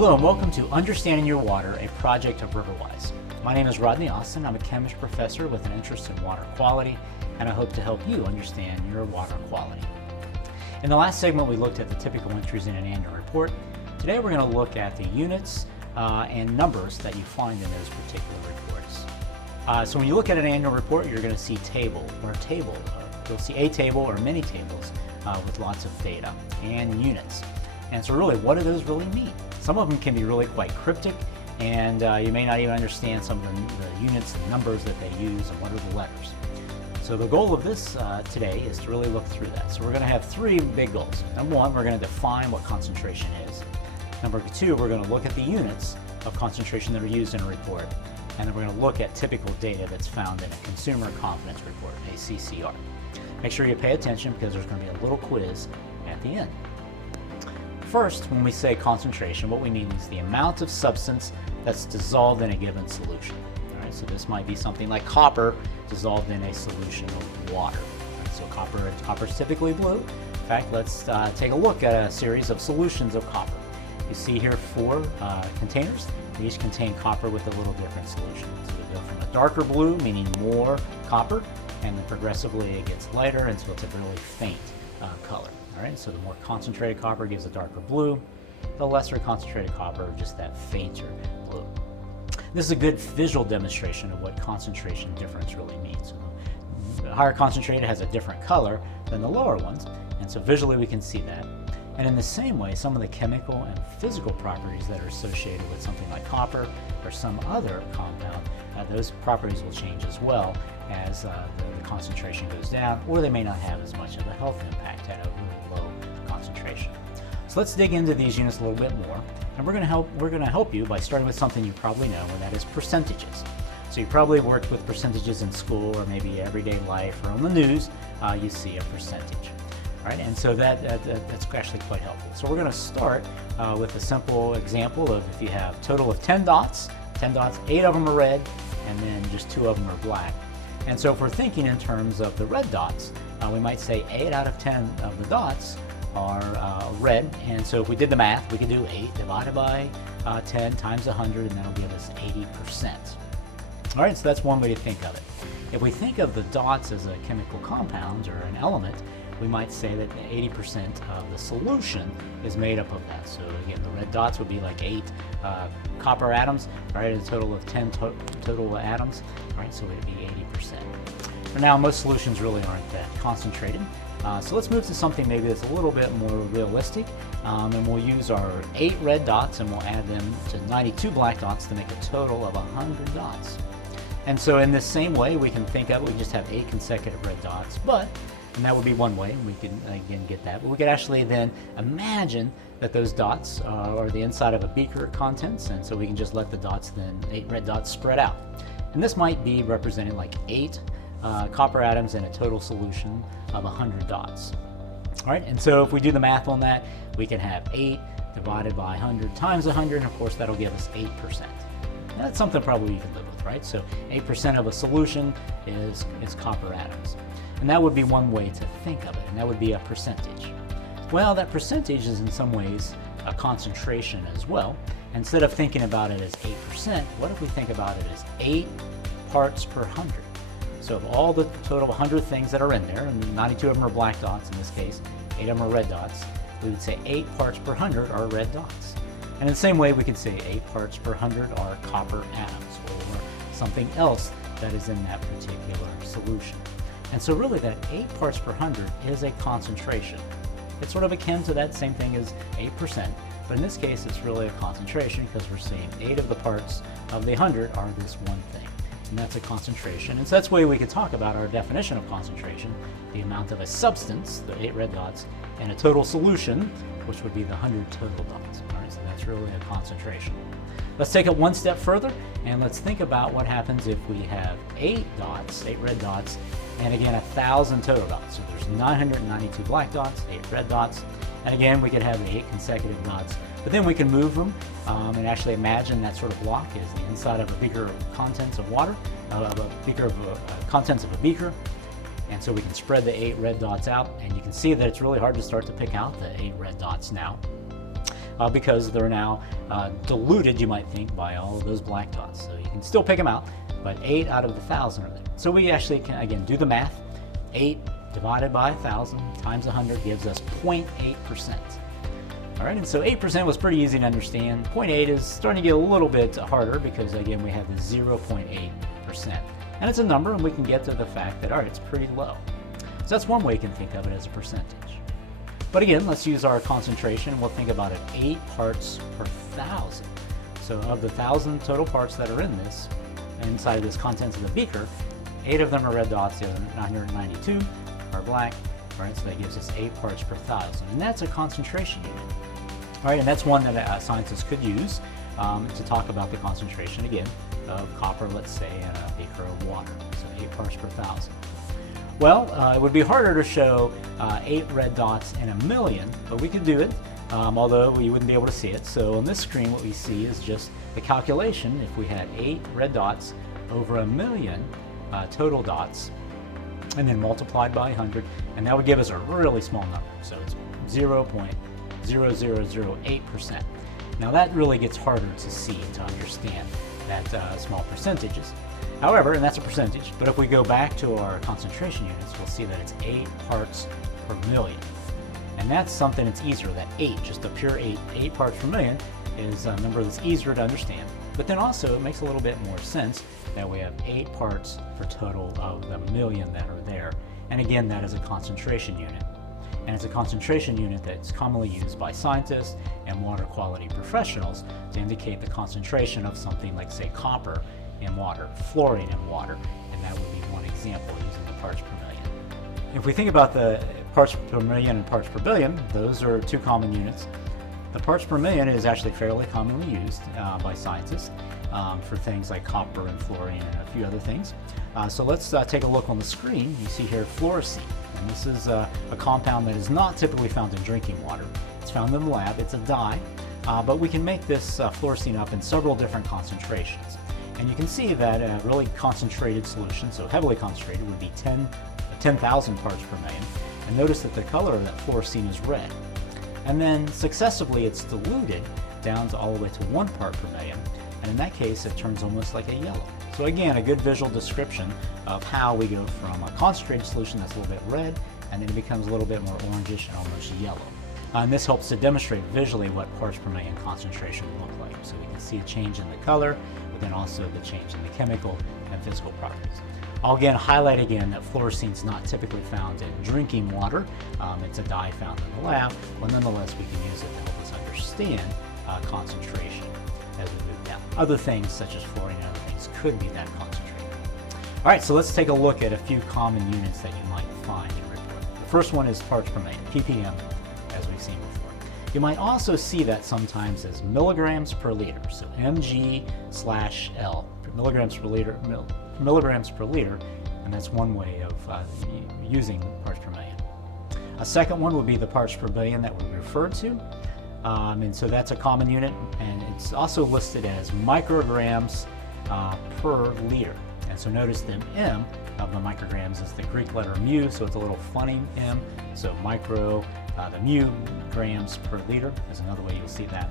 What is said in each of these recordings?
Hello and welcome to Understanding Your Water, a project of RiverWise. My name is Rodney Austin. I'm a chemistry professor with an interest in water quality, and I hope to help you understand your water quality. In the last segment, we looked at the typical entries in an annual report. Today, we're going to look at the units and numbers that you find in those particular reports. So when you look at an annual report, you're going to see you'll see a table or many tables with lots of data and units. And so really, what do those really mean? Some of them can be really quite cryptic, and you may not even understand some of the units and numbers that they use and what are the letters. So the goal of this today is to really look through that. So we're going to have three big goals. Number one, we're going to define what concentration is. Number two, we're going to look at the units of concentration that are used in a report. And then we're going to look at typical data that's found in a Consumer Confidence Report, a CCR. Make sure you pay attention because there's going to be a little quiz at the end. First, when we say concentration, what we mean is the amount of substance that's dissolved in a given solution. All right, so this might be something like copper dissolved in a solution of water. All right, so copper is typically blue. In fact, let's take a look at a series of solutions of copper. You see here 4 containers. They each contain copper with a little different solution. So we go from a darker blue, meaning more copper, and then progressively it gets lighter until it's a really faint color. All right, so the more concentrated copper gives a darker blue, the lesser concentrated copper, just that fainter blue. This is a good visual demonstration of what concentration difference really means. The higher concentrated has a different color than the lower ones, and so visually we can see that. And in the same way, some of the chemical and physical properties that are associated with something like copper or some other compound, those properties will change as well as the concentration goes down, or they may not have as much of a health impact at a really low concentration. So let's dig into these units a little bit more, and we're going to help you by starting with something you probably know, and that is percentages. So you probably worked with percentages in school or maybe everyday life or on the news. You see a percentage. All right, and so that's actually quite helpful. So we're going to start with a simple example of if you have a total of 10 dots, 8 of them are red, and then just 2 of them are black. And so if we're thinking in terms of the red dots, we might say 8 out of 10 of the dots are red. And so if we did the math, we could do 8 divided by 10 times 100, and that'll give us 80%. All right, so that's one way to think of it. If we think of the dots as a chemical compound or an element, we might say that 80% of the solution is made up of that. So again, the red dots would be like 8 copper atoms, right? A total of 10 total atoms, right? So it'd be 80%. For now, most solutions really aren't that concentrated. So let's move to something maybe that's a little bit more realistic, and we'll use our 8 red dots and we'll add them to 92 black dots to make a total of 100 dots. And so in this same way, we can think of it, we just have 8 consecutive red dots, and that would be one way, and we can again get that. But we could actually then imagine that those dots are the inside of a beaker contents, and so we can just let the dots then, 8 red dots, spread out. And this might be representing like 8 copper atoms in a total solution of 100 dots. All right, and so if we do the math on that, we can have 8 divided by 100 times 100, and of course that'll give us 8%. Now, that's something probably you can live with, right? So 8% of a solution is copper atoms. And that would be one way to think of it, and that would be a percentage. Well, that percentage is in some ways a concentration as well. Instead of thinking about it as 8%, what if we think about it as 8 parts per 100? So of all the total 100 things that are in there, and 92 of them are black dots in this case, 8 of them are red dots, we would say 8 parts per 100 are red dots. And in the same way, we can say 8 parts per 100 are copper atoms, or something else that is in that particular solution. And so really that 8 parts per 100 is a concentration. It's sort of akin to that same thing as 8%, but in this case it's really a concentration because we're saying 8 of the parts of the 100 are this one thing. And that's a concentration. And so that's the way we could talk about our definition of concentration, the amount of a substance, the 8 red dots, and a total solution, which would be the 100 total dots. All right, so that's really a concentration. Let's take it one step further, and let's think about what happens if we have 8 dots, 8 red dots, and again 1,000 total dots. So there's 992 black dots, 8 red dots, and again we could have 8 consecutive dots. But then we can move them and actually imagine that sort of block is the inside of a beaker of contents of water, contents of a beaker. And so we can spread the 8 red dots out, and you can see that it's really hard to start to pick out the 8 red dots now. because they're now diluted, you might think, by all of those black dots. So you can still pick them out, but 8 out of the 1,000 are there. So we actually can, again, do the math. 8 divided by 1,000 times 100 gives us 0.8%. All right, and so 8% was pretty easy to understand. 0.8 is starting to get a little bit harder because, again, we have the 0.8%. And it's a number, and we can get to the fact that, all right, it's pretty low. So that's one way you can think of it, as a percentage. But again, let's use our concentration. We'll think about it 8 parts per 1,000. So of the 1,000 total parts that are in this, inside of this contents of the beaker, 8 of them are red dots, the other 992 are black. All right, so that gives us 8 parts per 1,000. And that's a concentration unit. All right, and that's one that scientists could use to talk about the concentration, again, of copper, let's say, in a beaker of water. So 8 parts per 1,000. Well, it would be harder to show 8 red dots in a million, but we could do it, although we wouldn't be able to see it. So on this screen, what we see is just the calculation. If we had 8 red dots over a million total dots, and then multiplied by 100, and that would give us a really small number. So it's 0.0008%. Now that really gets harder to see, to understand that small percentages. However, and that's a percentage, but if we go back to our concentration units, we'll see that it's 8 parts per million. And that's something that's easier, that 8, just a pure 8 parts per million is a number that's easier to understand. But then also it makes a little bit more sense that we have 8 parts per total of the million that are there. And again, that is a concentration unit. And it's a concentration unit that's commonly used by scientists and water quality professionals to indicate the concentration of something like, say, copper in water, fluorine in water, and that would be one example using the parts per million. If we think about the parts per million and parts per billion, those are 2 common units. The parts per million is actually fairly commonly used by scientists for things like copper and fluorine and a few other things. So let's take a look on the screen. You see here fluorescein, and this is a compound that is not typically found in drinking water. It's found in the lab. It's a dye, but we can make this fluorescein up in several different concentrations. And you can see that a really concentrated solution, so heavily concentrated, would be 10,000 parts per million. And notice that the color of that fluorescein is red. And then successively it's diluted down to all the way to 1 part per million. And in that case, it turns almost like a yellow. So again, a good visual description of how we go from a concentrated solution that's a little bit red, and then it becomes a little bit more orangish and almost yellow. And this helps to demonstrate visually what parts per million concentration will look like. So we can see a change in the color, but then also the change in the chemical and physical properties. I'll again highlight again that fluorescein is not typically found in drinking water. It's a dye found in the lab, but nonetheless we can use it to help us understand concentration as we move down. Other things such as fluorine and other things could be that concentrated. All right, so let's take a look at a few common units that you might find in a report. The first one is parts per million, ppm, as we've seen before. You might also see that sometimes as milligrams per liter, so mg/L, milligrams per liter, and that's one way of using parts per million. A second one would be the parts per billion that we referred to, and so that's a common unit, and it's also listed as micrograms per liter. And so notice the M of the micrograms is the Greek letter mu, so it's a little funny M. So micro, the mu grams per liter is another way you'll see that.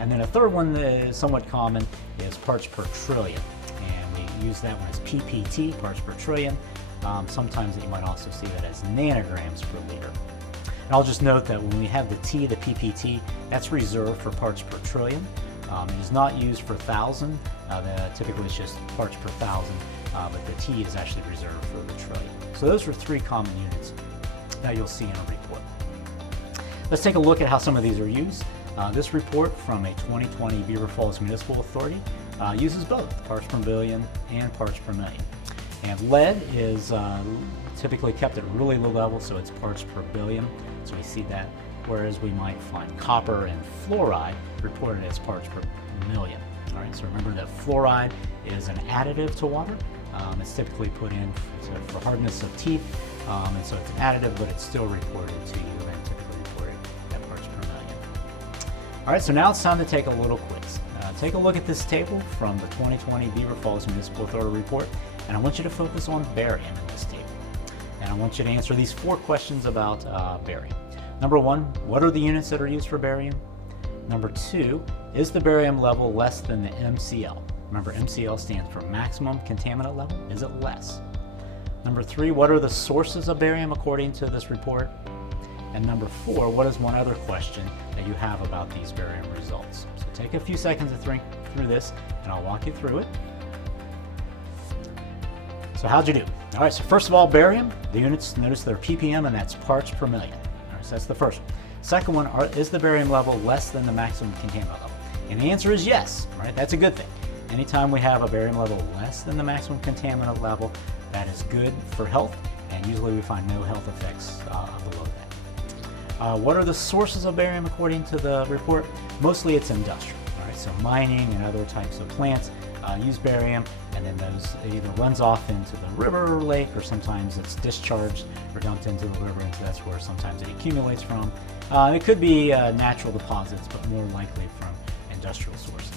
And then a third one that is somewhat common is parts per trillion. And we use that one as PPT, parts per trillion. Sometimes you might also see that as nanograms per liter. And I'll just note that when we have the T, the PPT, that's reserved for parts per trillion. It is not used for thousand. Typically it's just parts per thousand, but the T is actually reserved for the trillion. So those are 3 common units that you'll see in a report. Let's take a look at how some of these are used. This report from a 2020 Beaver Falls Municipal Authority uses both parts per billion and parts per million. And lead is typically kept at a really low level, so it's parts per billion. So we see that, whereas we might find copper and fluoride reported as parts per million. All right, so remember that fluoride is an additive to water. It's typically put in for hardness of teeth, and so it's an additive, but it's still reported to you and typically reported at parts per million. All right, so now it's time to take a little quiz. Take a look at this table from the 2020 Beaver Falls Municipal Authority report, and I want you to focus on barium in this table. And I want you to answer these 4 questions about barium. Number 1, what are the units that are used for barium? Number 2, is the barium level less than the MCL? Remember, MCL stands for maximum contaminant level. Is it less? Number 3, what are the sources of barium according to this report? And number 4, what is one other question that you have about these barium results? So take a few seconds to think through this, and I'll walk you through it. So how'd you do? All right, so first of all, barium, the units, notice they're ppm, and that's parts per million. All right, so that's the first one. Second one, is the barium level less than the maximum contaminant level? And the answer is yes, right? That's a good thing. Anytime we have a barium level less than the maximum contaminant level, that is good for health, and usually we find no health effects below that. What are the sources of barium according to the report? Mostly it's industrial, right? So mining and other types of plants use barium, and then those either runs off into the river or lake, or sometimes it's discharged or dumped into the river, and so that's where sometimes it accumulates from. It could be natural deposits, but more likely from industrial sources.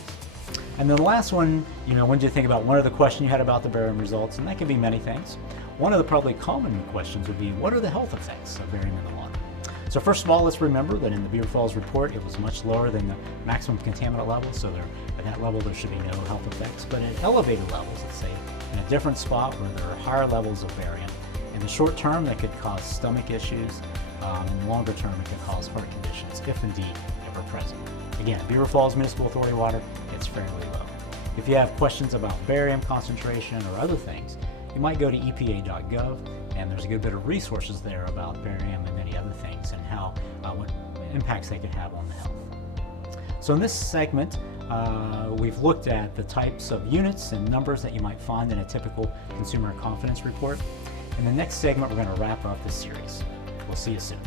And then the last one, when do you think about one of the questions you had about the barium results? And that can be many things. One of the probably common questions would be, what are the health effects of barium in the water? So first of all, let's remember that in the Beaver Falls report, it was much lower than the maximum contaminant level. So at that level, there should be no health effects. But at elevated levels, let's say in a different spot where there are higher levels of barium, in the short term, that could cause stomach issues. In the longer term, it could cause heart conditions, if indeed ever present. Again, Beaver Falls Municipal Authority water, it's fairly low. If you have questions about barium concentration or other things, you might go to epa.gov, and there's a good bit of resources there about barium and many other things and how what impacts they could have on the health. So in this segment, we've looked at the types of units and numbers that you might find in a typical consumer confidence report. In the next segment, we're going to wrap up this series. We'll see you soon.